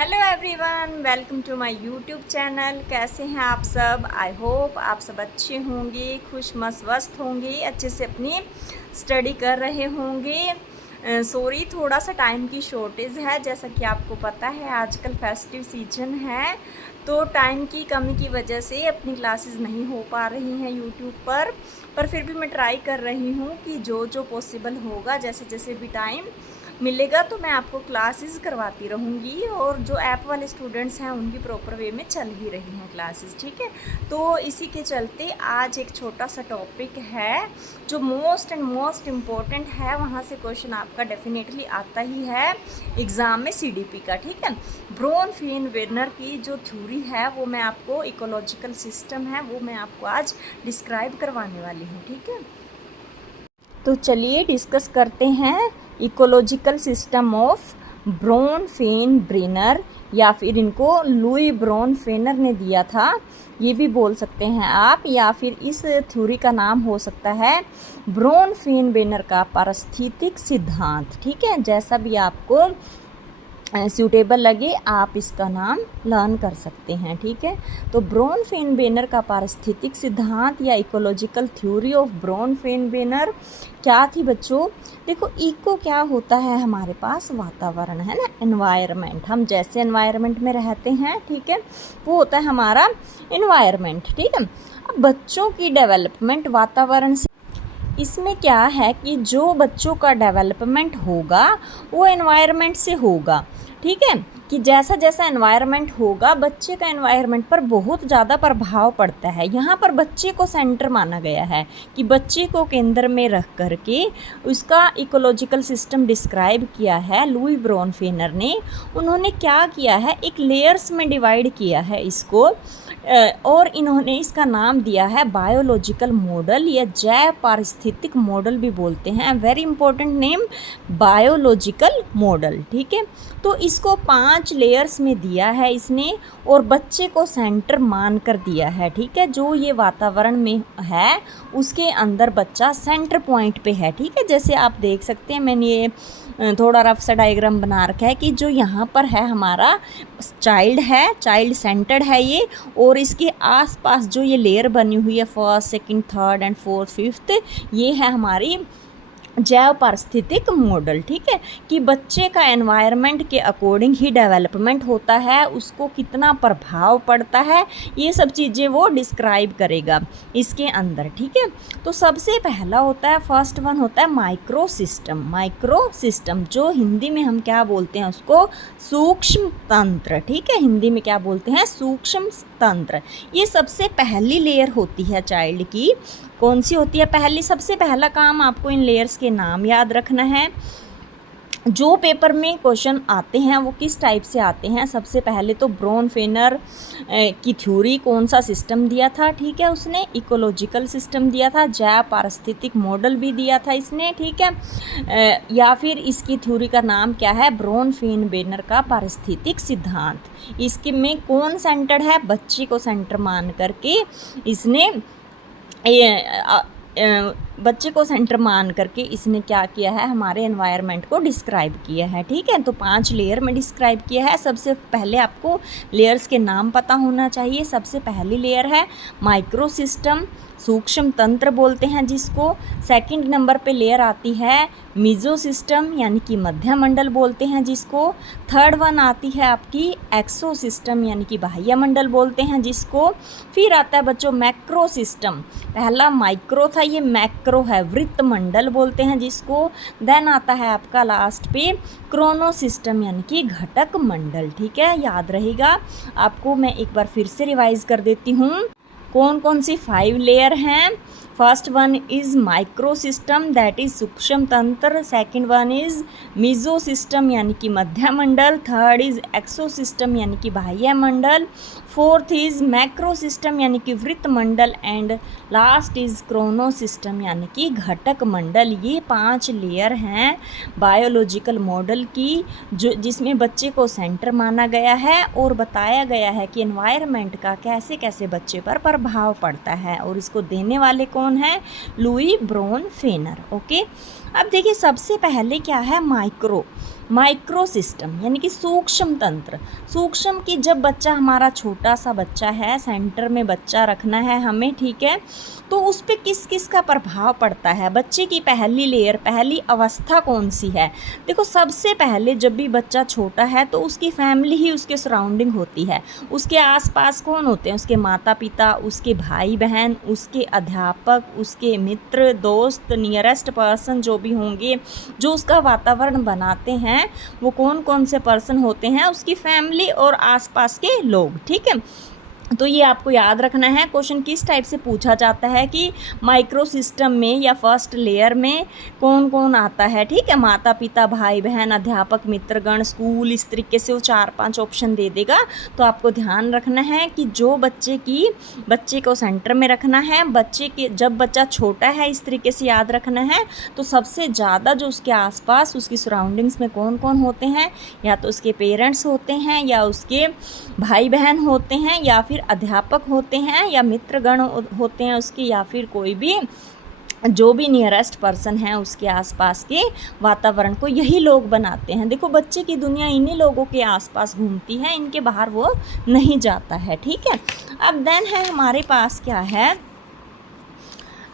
Hello everyone, welcome to my YouTube channel. कैसे हैं आप सब? आई होप आप सब अच्छे होंगे, खुश मस्वस्त होंगे, अच्छे से अपनी स्टडी कर रहे होंगे। सॉरी, थोड़ा सा टाइम की शॉर्टेज है। जैसा कि आपको पता है आजकल फेस्टिव सीजन है, तो टाइम की कमी की वजह से अपनी क्लासेस नहीं हो पा रही हैं यूट्यूब पर फिर भी मैं ट्राई कर रही हूँ कि जो जो पॉसिबल होगा, जैसे जैसे भी टाइम मिलेगा तो मैं आपको क्लासेस करवाती रहूँगी। और जो ऐप वाले स्टूडेंट्स हैं उनकी प्रॉपर वे में चल ही रही हैं क्लासेस, ठीक है। तो इसी के चलते आज एक छोटा सा टॉपिक है जो मोस्ट एंड इम्पॉर्टेंट है। वहाँ से क्वेश्चन आपका डेफिनेटली आता ही है एग्ज़ाम में सीडीपी का, ठीक है। ब्रॉन फेन वेर्नर की जो थ्योरी है वो मैं आपको, इकोलॉजिकल सिस्टम है वो मैं आपको आज डिस्क्राइब करवाने वाली हूँ, ठीक है। तो चलिए डिस्कस करते हैं ecological system of Bronfenbrenner, या फिर इनको लुई ब्रॉन फेनर ने दिया था, ये भी बोल सकते हैं आप, या फिर इस थ्योरी का नाम हो सकता है ब्रॉन फेन ब्रेनर का पारिस्थितिक सिद्धांत, ठीक है। जैसा भी आपको सूटेबल लगे आप इसका नाम लर्न कर सकते हैं, ठीक है। तो ब्रॉन फेन ब्रेनर का पारिस्थितिक सिद्धांत या ecological theory of Bronfenbrenner क्या थी बच्चों? देखो, इको क्या होता है? हमारे पास वातावरण है ना, एनवायरनमेंट। हम जैसे एनवायरनमेंट में रहते हैं, ठीक है, वो होता है हमारा एनवायरनमेंट, ठीक है। अब बच्चों की डेवलपमेंट वातावरण से, इसमें क्या है कि जो बच्चों का डेवलपमेंट होगा वो एनवायरनमेंट से होगा, ठीक है। कि जैसा जैसा एनवायरनमेंट होगा बच्चे का एनवायरनमेंट पर बहुत ज़्यादा प्रभाव पड़ता है। यहाँ पर बच्चे को सेंटर माना गया है कि बच्चे को केंद्र में रख करके उसका इकोलॉजिकल सिस्टम डिस्क्राइब किया है लुई ब्रॉन फेनर ने। उन्होंने क्या किया है, एक लेयर्स में डिवाइड किया है इसको, और इन्होंने इसका नाम दिया है बायोलॉजिकल मॉडल या जैव पारिस्थितिक मॉडल भी बोलते हैं। Very important name, biological model, ठीक है। तो इसको 5 लेयर्स में दिया है इसने, और बच्चे को सेंटर मान कर दिया है, ठीक है। जो ये वातावरण में है उसके अंदर बच्चा सेंटर पॉइंट पे है, ठीक है। जैसे आप देख सकते हैं, मैंने ये थोड़ा रफ सा डायग्राम बना रखा है कि जो यहाँ पर है हमारा चाइल्ड है, चाइल्ड सेंटर्ड है ये, और इसके आसपास जो ये लेयर बनी हुई है first, second, third and fourth, fifth, ये है हमारी जैव पारिस्थितिक मॉडल, ठीक है। कि बच्चे का एनवायरनमेंट के अकॉर्डिंग ही डेवलपमेंट होता है, उसको कितना प्रभाव पड़ता है, ये सब चीज़ें वो डिस्क्राइब करेगा इसके अंदर, ठीक है। तो सबसे पहला होता है, फर्स्ट वन होता है माइक्रो सिस्टम। माइक्रो सिस्टम जो हिंदी में हम क्या बोलते हैं उसको, सूक्ष्म तंत्र, ठीक है। हिंदी में क्या बोलते हैं, सूक्ष्म तंत्र। ये सबसे पहली लेयर होती है चाइल्ड की। कौन सी होती है पहली? सबसे पहला काम आपको इन लेयर्स के नाम याद रखना है। जो पेपर में क्वेश्चन आते हैं वो किस टाइप से आते हैं? सबसे पहले तो ब्रॉन फेनर की थ्योरी, कौन सा सिस्टम दिया था, ठीक है, उसने इकोलॉजिकल सिस्टम दिया था, जैव पारिस्थितिक मॉडल भी दिया था इसने, ठीक है। या फिर इसकी थ्योरी का नाम क्या है, ब्रॉन फेन ब्रेनर का पारिस्थितिक सिद्धांत। इसके में कौन सेंटर्ड है? बच्चे को सेंटर मान करके इसने बच्चे को सेंटर मान करके इसने क्या किया है, हमारे एनवायरनमेंट को डिस्क्राइब किया है, ठीक है। तो 5 लेयर में डिस्क्राइब किया है। सबसे पहले आपको लेयर्स के नाम पता होना चाहिए। सबसे पहली लेयर है माइक्रो सिस्टम, सूक्ष्म तंत्र बोलते हैं जिसको। सेकंड नंबर पे लेयर आती है मीजो सिस्टम, यानी कि मध्य मंडल बोलते हैं जिसको। थर्ड वन आती है आपकी एक्सो सिस्टम, यानी कि बाह्य मंडल बोलते हैं जिसको। फिर आता है बच्चों मैक्रो सिस्टम। पहला माइक्रो था, ये मैक्रो है, वृत्त मंडल बोलते हैं जिसको। देन आता है आपका लास्ट पे क्रोनो सिस्टम, यानी कि घटक मंडल, ठीक है। याद रहेगा आपको, मैं एक बार फिर से रिवाइज कर देती हूँ कौन कौन सी 5 लेयर हैं। First one is microsystem, that is सूक्ष्म तंत्र। Second one is mesosystem, यानी कि मध्य मंडल। थर्ड इज एक्सो सिस्टम, यानी कि बाह्य मंडल। फोर्थ इज मैक्रो सिस्टम, यानी कि वृत्त मंडल। And last is chronosystem, यानी कि घटक मंडल। ये 5 लेयर हैं बायोलॉजिकल मॉडल की, जो जिसमें बच्चे को सेंटर माना गया है और बताया गया है कि एनवायरनमेंट का कैसे कैसे बच्चे पर प्रभाव पड़ता है। और इसको देने वाले कौन है? Louis Bronfenbrenner, okay. अब देखिए सबसे पहले क्या है, माइक्रो। माइक्रो सिस्टम यानी कि सूक्ष्म तंत्र। सूक्ष्म की जब बच्चा हमारा छोटा सा बच्चा है, सेंटर में बच्चा रखना है हमें, ठीक है, तो उस पर किस किस का प्रभाव पड़ता है, बच्चे की पहली लेयर, पहली अवस्था कौन सी है। देखो सबसे पहले जब भी बच्चा छोटा है तो उसकी फैमिली ही उसके सराउंडिंग होती है। उसके आसपास कौन होते हैं, उसके माता पिता, उसके भाई बहन, उसके अध्यापक, उसके मित्र, दोस्त, नियरेस्ट पर्सन जो भी होंगे, जो उसका वातावरण बनाते हैं, वो कौन कौन से पर्सन होते हैं, उसकी फैमिली और आसपास के लोग, ठीक है। तो ये आपको याद रखना है। क्वेश्चन किस टाइप से पूछा जाता है कि माइक्रो सिस्टम में या फर्स्ट लेयर में कौन कौन आता है, ठीक है, माता पिता, भाई बहन, अध्यापक, मित्रगण, स्कूल, इस तरीके से वो 4-5 ऑप्शन दे देगा। तो आपको ध्यान रखना है कि जो बच्चे को सेंटर में रखना है, जब बच्चा छोटा है इस तरीके से याद रखना है। तो सबसे ज़्यादा जो उसके आसपास, उसकी सराउंडिंग्स में कौन कौन होते हैं, या तो उसके पेरेंट्स होते हैं, या उसके भाई बहन होते हैं, या फिर अध्यापक होते हैं, या मित्रगण होते हैं उसके, या फिर कोई भी जो भी नियरेस्ट पर्सन है उसके आसपास के वातावरण को यही लोग बनाते हैं। देखो बच्चे की दुनिया इन्हीं लोगों के आसपास घूमती है, इनके बाहर वो नहीं जाता है, ठीक है। अब देन है हमारे पास क्या है,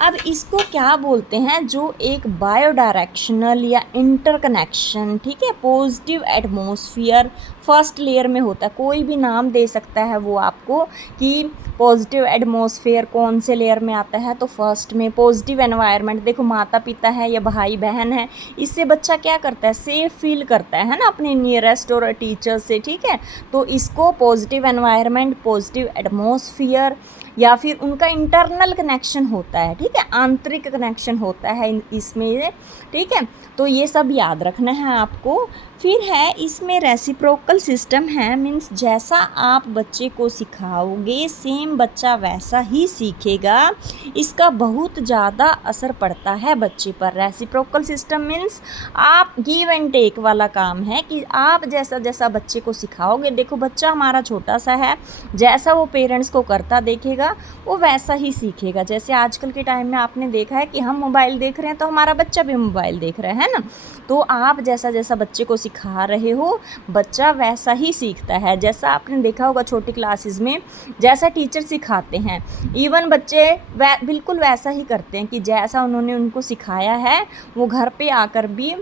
अब इसको क्या बोलते हैं, जो एक बायो डायरेक्शनल या इंटरकनेक्शन, ठीक है, पॉजिटिव एटमॉस्फेयर फर्स्ट लेयर में होता है। कोई भी नाम दे सकता है वो आपको कि पॉजिटिव एटमॉस्फेयर कौन से लेयर में आता है, तो फर्स्ट में। पॉजिटिव एनवायरनमेंट, देखो माता पिता है या भाई बहन है, इससे बच्चा क्या करता है, सेफ फील करता है ना अपने नियरेस्ट और टीचर से, ठीक है। तो इसको पॉजिटिव एनवायरनमेंट, पॉजिटिव एटमॉस्फेयर, या फिर उनका इंटरनल कनेक्शन होता है, ठीक है, आंतरिक कनेक्शन होता है इसमें, ठीक है। तो ये सब याद रखना है आपको। फिर है इसमें रेसिप्रोकल सिस्टम है, मीन्स जैसा आप बच्चे को सिखाओगे सेम बच्चा वैसा ही सीखेगा। इसका बहुत ज़्यादा असर पड़ता है बच्चे पर। रेसिप्रोकल सिस्टम मीन्स आप गिव एंड टेक वाला काम है कि आप जैसा जैसा बच्चे को सिखाओगे, देखो बच्चा हमारा छोटा सा है, जैसा वो पेरेंट्स को करता देखेगा वो वैसा ही सीखेगा। जैसे आजकल के टाइम में आपने देखा है कि हम मोबाइल देख रहे हैं तो हमारा बच्चा भी मोबाइल देख रहा है ना। तो आप जैसा जैसा बच्चे को सिखा रहे हो बच्चा वैसा ही सीखता है। जैसा आपने देखा होगा छोटी क्लासेस में जैसा टीचर सिखाते हैं, इवन बच्चे बिल्कुल वैसा ही करते हैं कि जैसा उन्होंने उनको सिखाया है वो घर पे आकर भी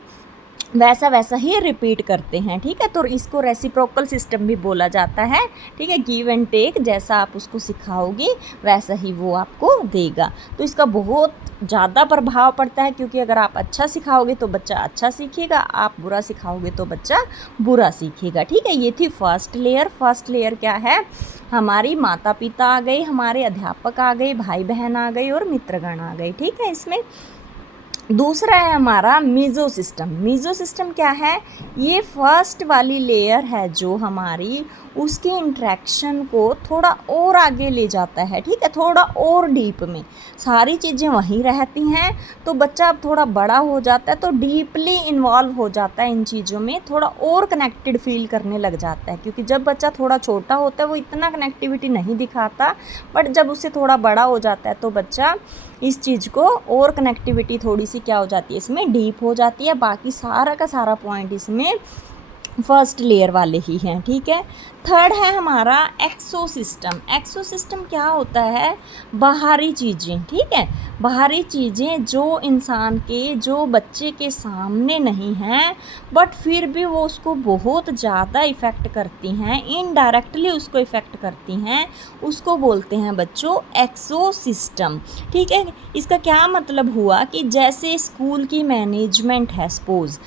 वैसा वैसा ही रिपीट करते हैं, ठीक है। तो इसको रेसिप्रोकल सिस्टम भी बोला जाता है, ठीक है। गिव एंड टेक, जैसा आप उसको सिखाओगे वैसा ही वो आपको देगा। तो इसका बहुत ज़्यादा प्रभाव पड़ता है, क्योंकि अगर आप अच्छा सिखाओगे तो बच्चा अच्छा सीखेगा, आप बुरा सिखाओगे तो बच्चा बुरा सीखेगा, ठीक है। ये थी फर्स्ट लेयर। फर्स्ट लेयर क्या है, हमारी माता पिता आ गए, हमारे अध्यापक आ गए, भाई बहन आ गए और मित्रगण आ गए, ठीक है। इसमें दूसरा है हमारा मीजो सिस्टम। मीजो सिस्टम क्या है, ये फर्स्ट वाली लेयर है जो हमारी उसके इंट्रैक्शन को थोड़ा और आगे ले जाता है, ठीक है, थोड़ा और डीप में। सारी चीज़ें वहीं रहती हैं, तो बच्चा अब थोड़ा बड़ा हो जाता है तो डीपली इन्वॉल्व हो जाता है इन चीज़ों में, थोड़ा और कनेक्टेड फील करने लग जाता है। क्योंकि जब बच्चा थोड़ा छोटा होता है वो इतना कनेक्टिविटी नहीं दिखाता, बट जब उससे थोड़ा बड़ा हो जाता है तो बच्चा इस चीज़ को और कनेक्टिविटी थोड़ी सी क्या हो जाती है, इसमें डीप हो जाती है। बाकी सारा का सारा पॉइंट इसमें फर्स्ट लेयर वाले ही हैं, ठीक है। थर्ड है हमारा एक्सोसिस्टम। एक्सोसिस्टम क्या होता है, बाहरी चीज़ें, ठीक है, बाहरी चीज़ें जो इंसान के, जो बच्चे के सामने नहीं हैं बट फिर भी वो उसको बहुत ज़्यादा इफ़ेक्ट करती हैं, इनडायरेक्टली उसको इफ़ेक्ट करती हैं, उसको बोलते हैं बच्चों एक्सोसिस्टम, ठीक है। इसका क्या मतलब हुआ कि जैसे स्कूल की मैनेजमेंट है सपोज़,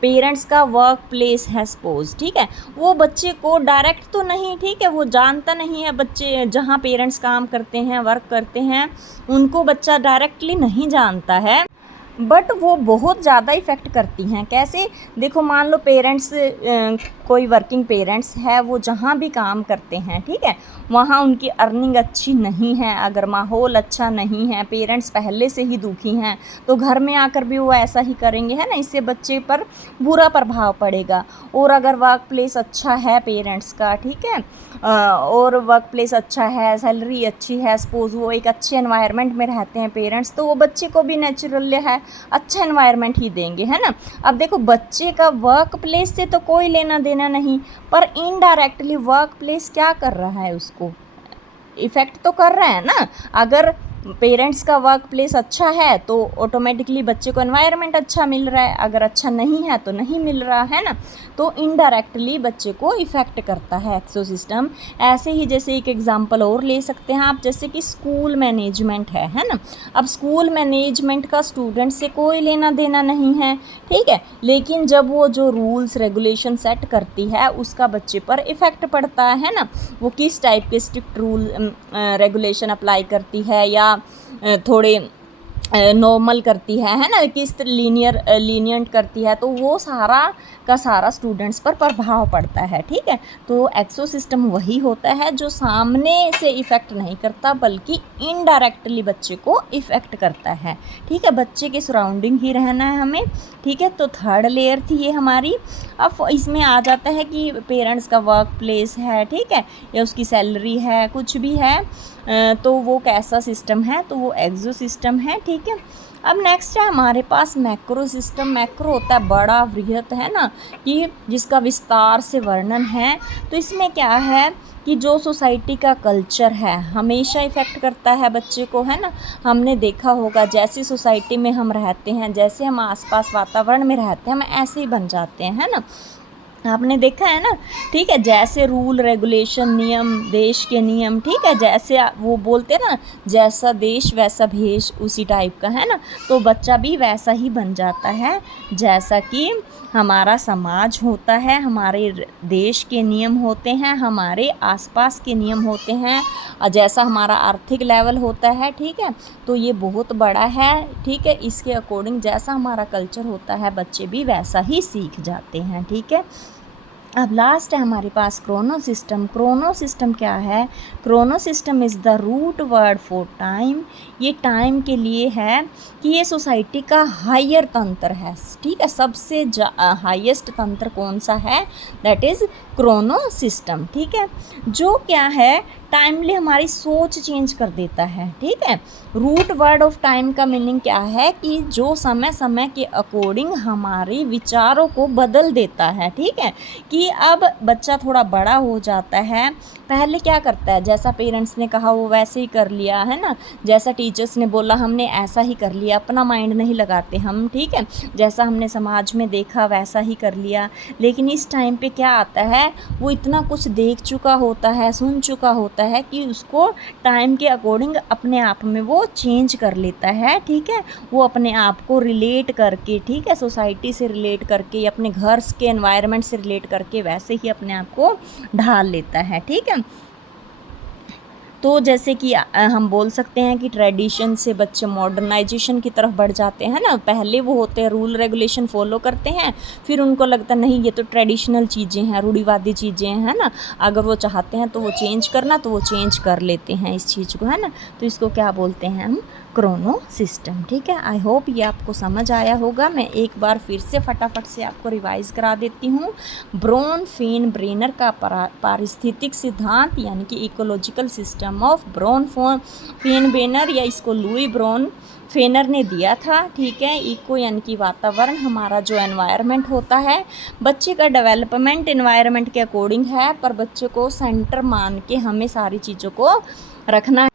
पेरेंट्स का वर्क प्लेस है सपोज़, ठीक है, वो बच्चे को डायरेक्ट तो नहीं, ठीक है, वो जानता नहीं है, बच्चे जहाँ पेरेंट्स काम करते हैं, वर्क करते हैं, उनको बच्चा डायरेक्टली नहीं जानता है, बट वो बहुत ज़्यादा इफ़ेक्ट करती हैं। कैसे, देखो मान लो पेरेंट्स कोई वर्किंग पेरेंट्स है वो जहाँ भी काम करते हैं, ठीक है, वहाँ उनकी अर्निंग अच्छी नहीं है, अगर माहौल अच्छा नहीं है, पेरेंट्स पहले से ही दुखी हैं, तो घर में आकर भी वो ऐसा ही करेंगे, है ना, इससे बच्चे पर बुरा प्रभाव पड़ेगा। और अगर वर्क प्लेस अच्छा है पेरेंट्स का, ठीक है, और वर्क प्लेस अच्छा है, सैलरी अच्छी है, सपोज़ वो एक अच्छे एनवायरनमेंट में रहते हैं पेरेंट्स, तो वो बच्चे को भी नेचुरल है अच्छा एनवायरनमेंट ही देंगे, है ना। अब देखो बच्चे का वर्क प्लेस से तो कोई लेना देना नहीं, पर इनडायरेक्टली वर्क प्लेस क्या कर रहा है, उसको इफ़ेक्ट तो कर रहा है ना। अगर पेरेंट्स का वर्क प्लेस अच्छा है तो ऑटोमेटिकली बच्चे को एनवायरनमेंट अच्छा मिल रहा है, अगर अच्छा नहीं है तो नहीं मिल रहा है ना, तो इनडायरेक्टली बच्चे को इफ़ेक्ट करता है एक्सोसिस्टम। ऐसे ही जैसे एक एग्जांपल और ले सकते हैं आप, जैसे कि स्कूल मैनेजमेंट है ना। अब स्कूल मैनेजमेंट का स्टूडेंट से कोई लेना देना नहीं है, ठीक है, लेकिन जब वो जो रूल्स रेगुलेशन सेट करती है उसका बच्चे पर इफ़ेक्ट पड़ता है ना। वो किस टाइप के स्ट्रिक्ट रूल रेगुलेशन अप्लाई करती है या थोड़े नॉर्मल करती है ना, किस लीनियंट करती है, तो वो सारा का सारा स्टूडेंट्स पर प्रभाव पड़ता है, ठीक है। तो एक्सोसिस्टम वही होता है जो सामने से इफ़ेक्ट नहीं करता बल्कि इनडायरेक्टली बच्चे को इफ़ेक्ट करता है, ठीक है। बच्चे के सराउंडिंग ही रहना है हमें, ठीक है। तो थर्ड लेयर थी ये हमारी। अब इसमें आ जाता है कि पेरेंट्स का वर्क प्लेस है, ठीक है, या उसकी सैलरी है, कुछ भी है, तो वो कैसा सिस्टम है, तो वो एक्सो सिस्टम है, ठीक है। अब नेक्स्ट है हमारे पास मैक्रो सिस्टम। मैक्रो होता है बड़ा, वृहत, है ना, कि जिसका विस्तार से वर्णन है। तो इसमें क्या है कि जो सोसाइटी का कल्चर है हमेशा इफ़ेक्ट करता है बच्चे को, है ना। हमने देखा होगा जैसी सोसाइटी में हम रहते हैं, जैसे हम आसपास वातावरण में रहते हैं, हम ऐसे ही बन जाते हैं, है ना। आपने देखा है ना, ठीक है, जैसे रूल रेगुलेशन नियम, देश के नियम, ठीक है, जैसे वो बोलते हैं ना, जैसा देश वैसा भेष, उसी टाइप का, है ना। तो बच्चा भी वैसा ही बन जाता है जैसा कि हमारा समाज होता है, हमारे देश के नियम होते हैं, हमारे आसपास के नियम होते हैं, और जैसा हमारा आर्थिक लेवल होता है, ठीक है, तो ये बहुत बड़ा है, ठीक है। इसके अकॉर्डिंग जैसा हमारा कल्चर होता है बच्चे भी वैसा ही सीख जाते हैं, ठीक है। अब लास्ट है हमारे पास क्रोनो सिस्टम। क्रोनो सिस्टम क्या है? Chrono system is the root word for time. ये टाइम के लिए है कि ये सोसाइटी का हायर तंत्र है, ठीक है। सबसे हाईएस्ट तंत्र कौन सा है? दैट इज़ क्रोनो सिस्टम, ठीक है। जो क्या है, टाइमली हमारी सोच चेंज कर देता है, ठीक है। रूट वर्ड ऑफ टाइम का मीनिंग क्या है कि जो समय समय के अकॉर्डिंग हमारे विचारों को बदल देता है, ठीक है। कि अब बच्चा थोड़ा बड़ा हो जाता है, पहले क्या करता है, जैसा पेरेंट्स ने कहा वो वैसे ही कर लिया, है ना, जैसा टीचर्स ने बोला हमने ऐसा ही कर लिया, अपना माइंड नहीं लगाते हम, ठीक है, जैसा हमने समाज में देखा वैसा ही कर लिया। लेकिन इस टाइम पे क्या आता है, वो इतना कुछ देख चुका होता है, सुन चुका होता है कि उसको टाइम के अकॉर्डिंग अपने आप में वो चेंज कर लेता है, ठीक है। वो अपने आप को रिलेट करके, ठीक है, सोसाइटी से रिलेट करके, अपने घर के एनवायरनमेंट से रिलेट करके वैसे ही अपने आप को ढाल लेता है, ठीक है। तो जैसे कि हम बोल सकते हैं कि ट्रेडिशन से बच्चे मॉडर्नाइजेशन की तरफ बढ़ जाते हैं ना। पहले वो होते हैं रूल रेगुलेशन फॉलो करते हैं, फिर उनको लगता नहीं ये तो ट्रेडिशनल चीज़ें हैं, रूढ़िवादी चीज़ें हैं ना, अगर वो चाहते हैं तो वो चेंज करना तो वो चेंज कर लेते हैं इस चीज़ को, है ना। तो इसको क्या बोलते हैं हम? क्रोनो सिस्टम, ठीक है। आई होप ये आपको समझ आया होगा। मैं एक बार फिर से फटाफट से आपको रिवाइज़ करा देती हूँ। ब्रोन फेन ब्रेनर का पारिस्थितिक सिद्धांत यानी कि ecological system of Bronfenbrenner, या इसको लुई ब्रोन फेनर ने दिया था, ठीक है। इको यानी कि वातावरण, हमारा जो एनवायरनमेंट होता है, बच्चे का डेवलपमेंट एनवायरनमेंट के अकॉर्डिंग है, पर बच्चे को सेंटर मान के हमें सारी चीज़ों को रखना है,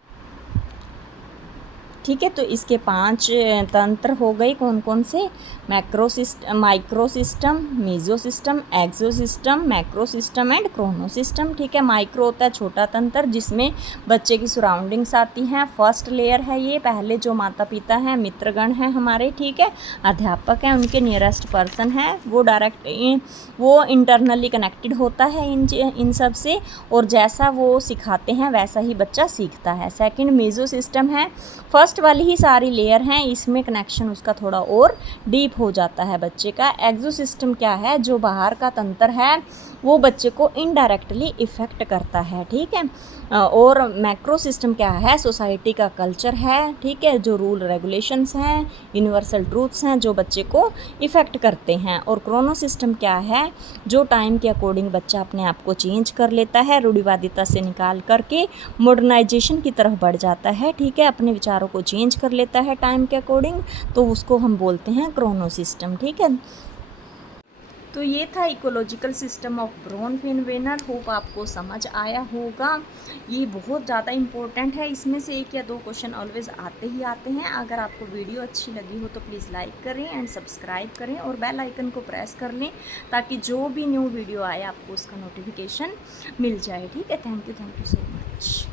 ठीक है। तो इसके 5 तंत्र हो गए, कौन कौन से? Macro system, micro system, meso system, exo system, macro system and chrono system, ठीक है। माइक्रो होता है छोटा तंत्र जिसमें बच्चे की सराउंडिंग्स आती हैं। फर्स्ट लेयर है ये, पहले जो माता पिता हैं, मित्रगण हैं हमारे, ठीक है, अध्यापक हैं, उनके नियरेस्ट पर्सन हैं, वो इंटरनली कनेक्टेड होता है इन सब से, और जैसा वो सिखाते हैं वैसा ही बच्चा सीखता है। सेकंड मेजो सिस्टम है, फर्स्ट वाली ही सारी लेयर हैं, इसमें कनेक्शन उसका थोड़ा और डीप हो जाता है बच्चे का। एक्सो सिस्टम क्या है? जो बाहर का तंत्र है वो बच्चे को इनडायरेक्टली इफ़ेक्ट करता है, ठीक है। और मैक्रो सिस्टम क्या है, सोसाइटी का कल्चर है, ठीक है, जो रूल रेगुलेशंस हैं, यूनिवर्सल ट्रूथ्स हैं जो बच्चे को इफ़ेक्ट करते हैं। और क्रोनो सिस्टम क्या है, जो टाइम के अकॉर्डिंग बच्चा अपने आप को चेंज कर लेता है, रूढ़िवादिता से निकाल करके मॉडर्नाइजेशन की तरफ बढ़ जाता है, ठीक है, अपने विचारों को चेंज कर लेता है टाइम के अकॉर्डिंग, तो उसको हम बोलते हैं क्रोनो सिस्टम, ठीक है। तो ये था ecological system of bronze-winner. Hope आपको समझ आया होगा। ये बहुत ज़्यादा इम्पोर्टेंट है, इसमें से 1 या 2 क्वेश्चन ऑलवेज आते ही आते हैं। अगर आपको वीडियो अच्छी लगी हो तो प्लीज़ लाइक करें एंड सब्सक्राइब करें और बेल आइकन को प्रेस कर लें, ताकि जो भी न्यू वीडियो आए आपको उसका नोटिफिकेशन मिल जाए, ठीक है। Thank you so much.